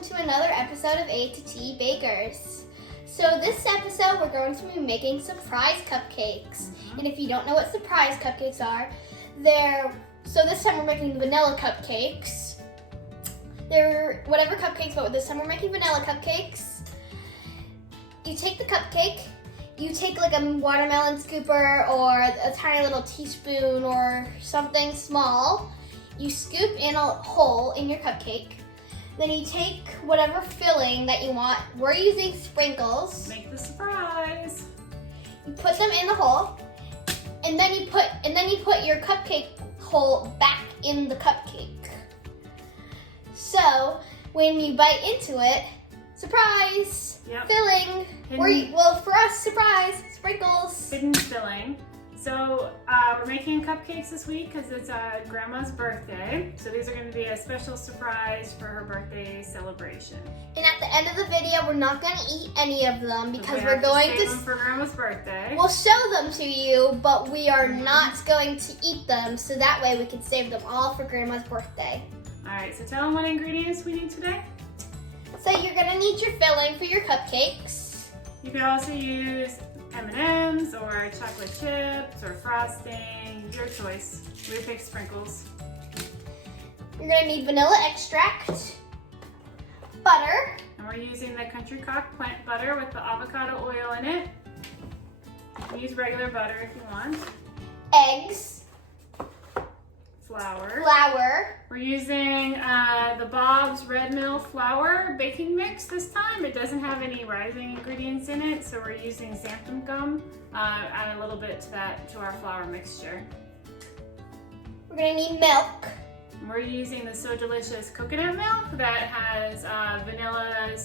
welcome to another episode of A.to.T Bakers. So this episode we're going to be making surprise cupcakes. And if you don't know what surprise cupcakes are, so this time we're making vanilla cupcakes. They're whatever cupcakes, but this time we're making vanilla cupcakes. You take the cupcake, you take like a watermelon scooper or a tiny little teaspoon or something small. You scoop in a hole in your cupcake. Then you take whatever filling that you want. We're using sprinkles. Make the surprise. You put them in the hole, and then you put your cupcake hole back in the cupcake. So when you bite into it, surprise! Yep. Filling. For us, surprise, sprinkles. Hidden filling. So we're making cupcakes this week because it's Grandma's birthday. So these are going to be a special surprise for her birthday celebration. And at the end of the video, we're not going to eat any of them because we're to going save to them for Grandma's birthday. We'll show them to you, but we are not going to eat them, so that way we can save them all for Grandma's birthday. All right, so tell them what ingredients we need today. So you're going to need your filling for your cupcakes. You can also use M&Ms or chocolate chips or frosting, your choice. We pick sprinkles. You're going to need vanilla extract, butter, And we're using the Country Crock plant butter with the avocado oil in it. You can use regular butter if you want. eggs, Flour. We're using the Bob's Red Mill flour baking mix this time. It doesn't have any rising ingredients in it, so we're using xanthum gum. Add a little bit to our flour mixture. we're going to need milk, And we're using the So Delicious coconut milk that has vanilla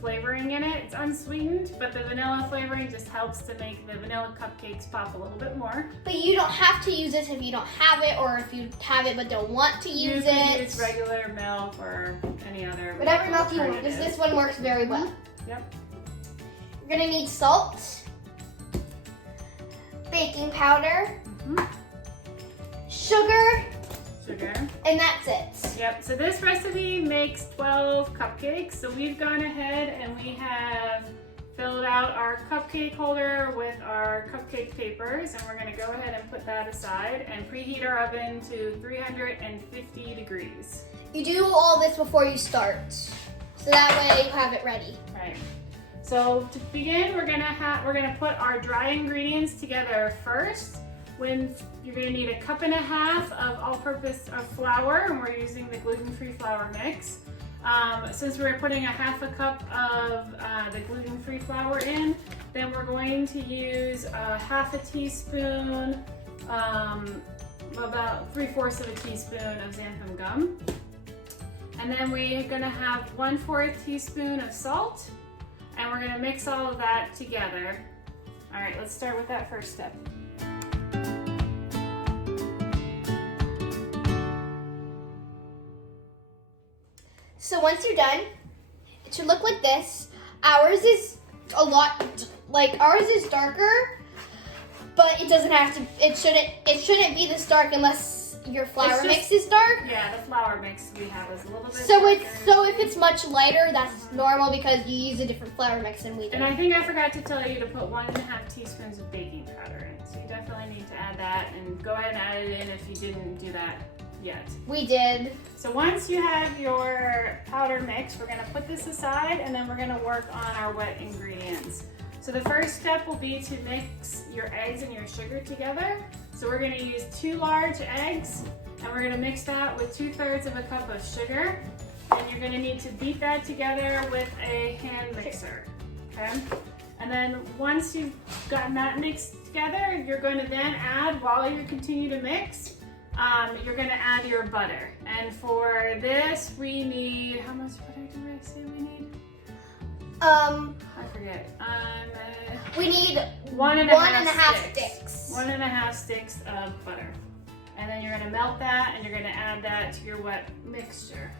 flavoring in it. It's unsweetened, but the vanilla flavoring just helps to make the vanilla cupcakes pop a little bit more. but you don't have to use this if you don't have it, or if you have it but don't want to use You can it. use regular milk or any other Whatever milk you want, because alternative. this one works very well. Yep. You're going to need salt, baking powder, sugar, and that's it. Yep, so this recipe makes 12 cupcakes. So we've gone ahead and we have filled out our cupcake holder with our cupcake papers, and we're gonna go ahead and put that aside and preheat our oven to 350 degrees. You do all this before you start, so that way you have it ready. Right. So to begin, we're gonna put our dry ingredients together first. You're going to need 1.5 cups of all-purpose flour, and we're using the gluten-free flour mix. Since we're putting 1/2 cup of the gluten-free flour in, then we're going to use 1/2 teaspoon, about 3/4 of a teaspoon of xanthum gum. And then we're going to have 1/4 teaspoon of salt, and we're going to mix all of that together. All right, let's start with that first step. So once you're done, it should look like this. Ours is ours is darker, but it doesn't have to, it shouldn't be this dark unless your flour mix is dark. Yeah, the flour mix we have is a little bit So darker. if it's much lighter, that's normal because you use a different flour mix than we do. And I think I forgot to tell you to put 1.5 teaspoons of baking powder in. So you definitely need to add that, and go ahead and add it in if you didn't do that yet. We did. So once you have your powder mix, we're gonna put this aside, and then we're gonna work on our wet ingredients. So the first step will be to mix your eggs and your sugar together. So we're gonna use 2 large eggs, and we're gonna mix that with 2/3 of a cup of sugar. And you're gonna need to beat that together with a hand mixer, okay? And then once you've gotten that mixed together, you're going to then add, while you continue to mix, you're going to add your butter. And for this, we need, how much butter did I say we need? I forget. We need 1.5 sticks. 1.5 sticks of butter. And then you're going to melt that, and you're going to add that to your wet mixture.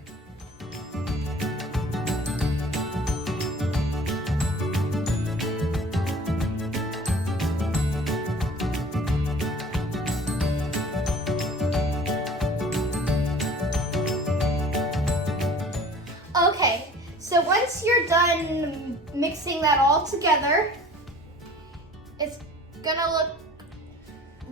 Okay, so So once you're done mixing that all together, it's gonna look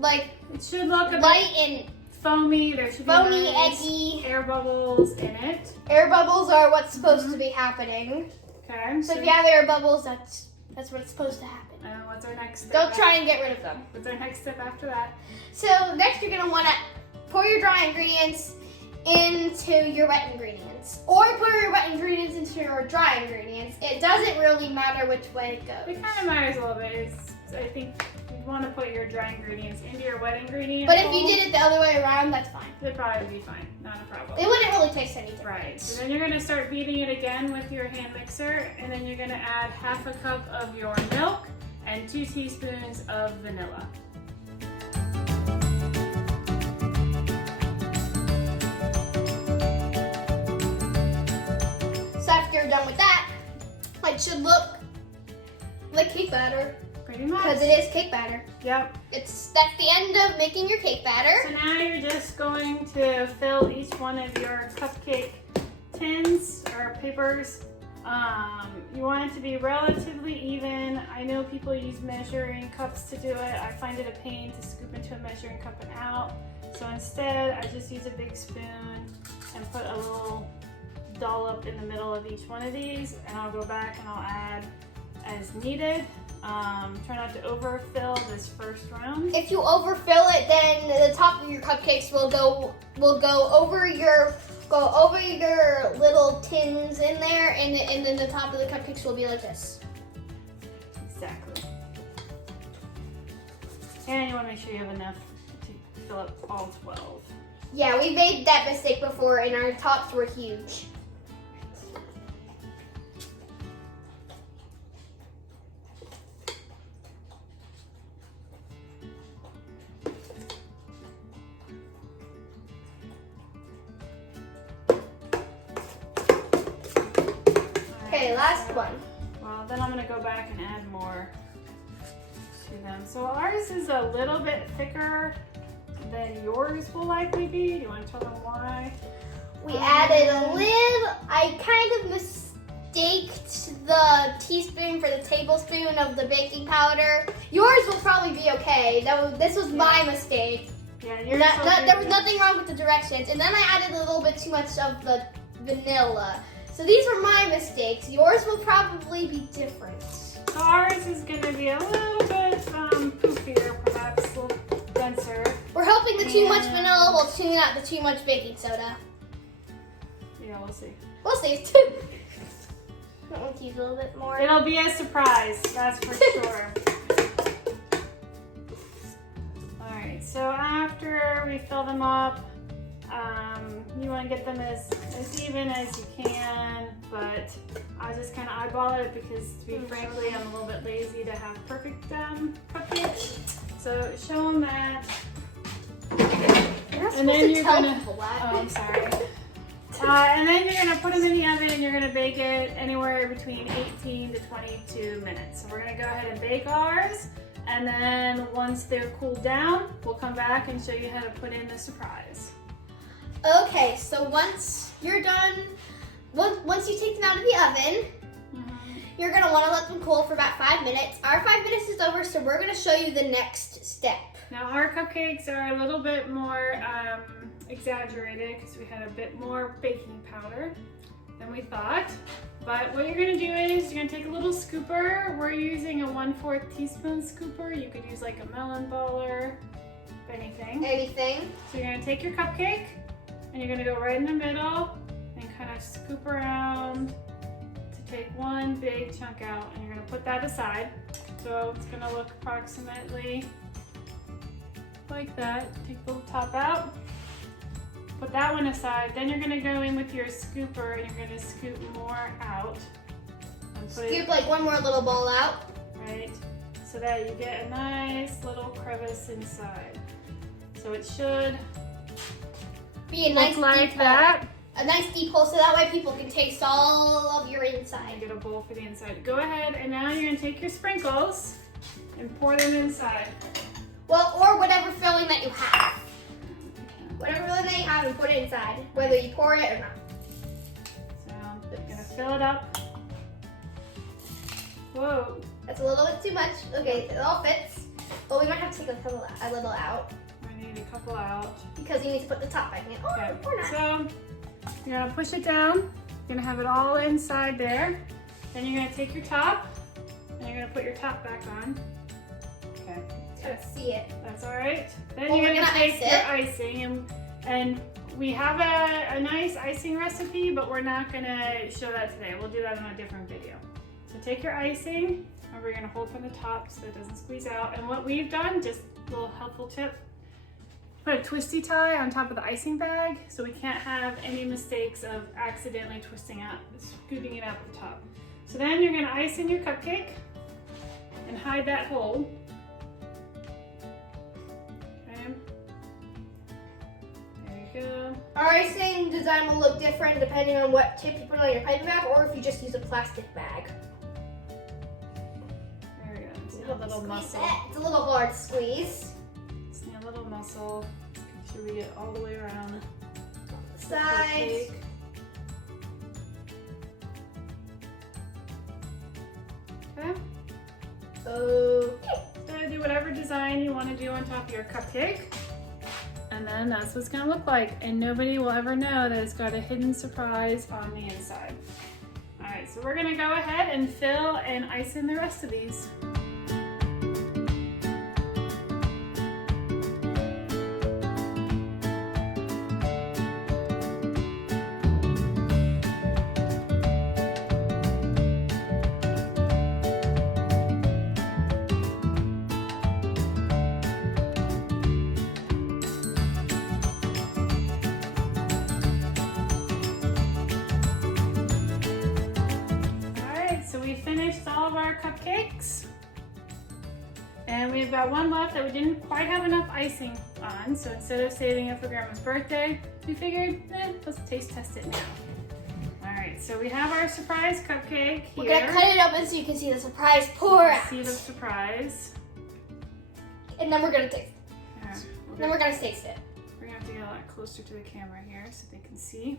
like It should look a bit light and foamy. There should be foamy, nice eggy. air bubbles in it. Air bubbles are what's supposed to be happening. Okay. So if you have air bubbles, that's what's supposed to happen. And what's our next step? Don't try and get rid of them. What's our next step after that? So next you're gonna wanna pour your dry ingredients into your wet ingredients. Or pour your wet ingredients into your dry ingredients. It doesn't really matter which way it goes. It kind of matters a little bit. I think you want to put your dry ingredients into your wet ingredients. But if you did it the other way around, that's fine. it'd probably be fine. Not a problem. It wouldn't really taste any different. Right. So then you're going to start beating it again with your hand mixer, and then you're going to add half a cup of your milk and 2 teaspoons of vanilla. So after you're done with that, it should look like cake batter. Pretty much. Because it is cake batter. Yep. That's the end of making your cake batter. So now you're just going to fill each one of your cupcake tins or papers. You want it to be relatively even. I know people use measuring cups to do it. I find it a pain to scoop into a measuring cup and out. So instead, I just use a big spoon and put a little dollop in the middle of each one of these, and I'll go back and I'll add as needed. Try not to overfill this first round. If you overfill it, then the top of your cupcakes will go over your little tins in there, and then the top of the cupcakes will be like this. Exactly. And you want to make sure you have enough to fill up all 12. Yeah, we made that mistake before, and our tops were huge. Okay, last one. Well, then I'm going to go back and add more to them. So ours is a little bit thicker than yours will likely be. Do you want to tell them why? We added a little, I kind of mistaked the teaspoon for the tablespoon of the baking powder. Yours will probably be okay. This was my mistake. Yeah, There was nothing wrong with the directions. And then I added a little bit too much of the vanilla. So these were my mistakes. Yours will probably be different. So ours is going to be a little bit poofier, perhaps a little denser. We're hoping the too much vanilla will tune out the too much baking soda. Yeah, we'll see. We'll see. I want to use a little bit more. It'll be a surprise, that's for sure. Alright, so after we fill them up, you want to get them as even as you can, but I just kind of eyeball it because, to be frankly, I'm a little bit lazy to have perfect cupcakes. So show them that. And then you're gonna. Oh, I'm sorry. And then you're gonna put them in the oven and you're gonna bake it anywhere between 18 to 22 minutes. So we're gonna go ahead and bake ours, and then once they're cooled down, we'll come back and show you how to put in the surprise. Okay, so once you're done, once you take them out of the oven, you're gonna wanna let them cool for about 5 minutes. Our 5 minutes is over, so we're gonna show you the next step. Now our cupcakes are a little bit more exaggerated because we had a bit more baking powder than we thought. But what you're gonna do is you're gonna take a little scooper. We're using a 1/4 teaspoon scooper. You could use like a melon baller, anything. So you're gonna take your cupcake and you're gonna go right in the middle and kind of scoop around to take one big chunk out, and you're gonna put that aside. So it's gonna look approximately like that. Take the top out, put that one aside. Then you're gonna go in with your scooper and you're gonna scoop more out. And put Scoop like one more little bowl out. Right, so that you get a nice little crevice inside. So it should be a nice like deep that. hole. A nice deep hole, so that way people can taste all of your inside. Get a bowl for the inside. Go ahead, and now you're gonna take your sprinkles and pour them inside. Well, or whatever filling that you have. Whatever filling that you have, and put it inside, whether you pour it or not. So I'm gonna Just fill it up. Whoa. That's a little bit too much. Okay, it all fits. But we might have to take a little out. I need a couple out. Because you need to put the top back in. Oh, Okay, or not. so you're gonna push it down. You're gonna have it all inside there. Then you're gonna take your top and you're gonna put your top back on. Okay. Just gotta see it. That's all right. Then Well, you're we're gonna gonna take ice your it. icing and we have a nice icing recipe, but we're not gonna show that today. We'll do that in a different video. So take your icing and we're gonna hold from the top so it doesn't squeeze out. And what we've done, just a little helpful tip, put a twisty tie on top of the icing bag so we can't have any mistakes of accidentally twisting out, scooping it out at the top. So then you're gonna ice in your cupcake and hide that hole. Okay. There you go. Our icing design will look different depending on what tip you put on your piping bag or if you just use a plastic bag. There we go. See a little Squeeze muscle. that. It's a little hard to squeeze. See a little muscle. Make sure we get all the way around the Sides. cupcake. Okay. Okay. So do whatever design you want to do on top of your cupcake. And then that's what it's going to look like. And nobody will ever know that it's got a hidden surprise on the inside. All right, so we're going to go ahead and fill and ice in the rest of these. All of our cupcakes, and we've got one left that we didn't quite have enough icing on, so instead of saving it for Grandma's birthday, we figured, let's taste test it now. All right, so we have our surprise cupcake here. We're gonna cut it open so you can see the surprise pour out. See the surprise. And then we're gonna taste it. Yeah, Then we're gonna taste it. we're gonna have to get a lot closer to the camera here so they can see.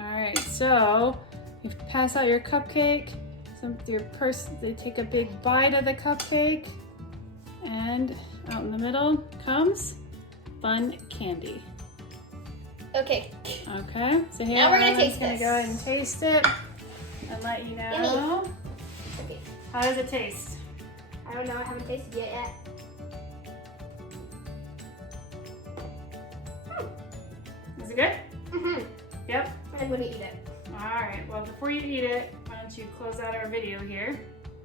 All right, so you pass out your cupcake. They take a big bite of the cupcake, and out in the middle comes fun candy. Okay. Okay, so here Now we're gonna I'm taste gonna this. go ahead and taste it and let you know. Okay. How does it taste? I don't know. I haven't tasted it yet. Is it good? Mm-hmm. Yep. I'm gonna eat it. All right. Well, before you eat it, why don't you close out our video here?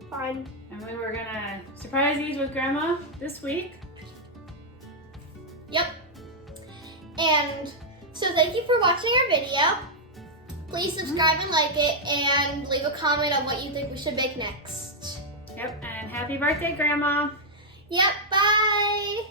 Fine. And we were gonna surprise these with Grandma this week. Yep. And so thank you for watching our video. Please subscribe and like it, and leave a comment on what you think we should make next. Yep. And happy birthday, Grandma. Yep. Bye.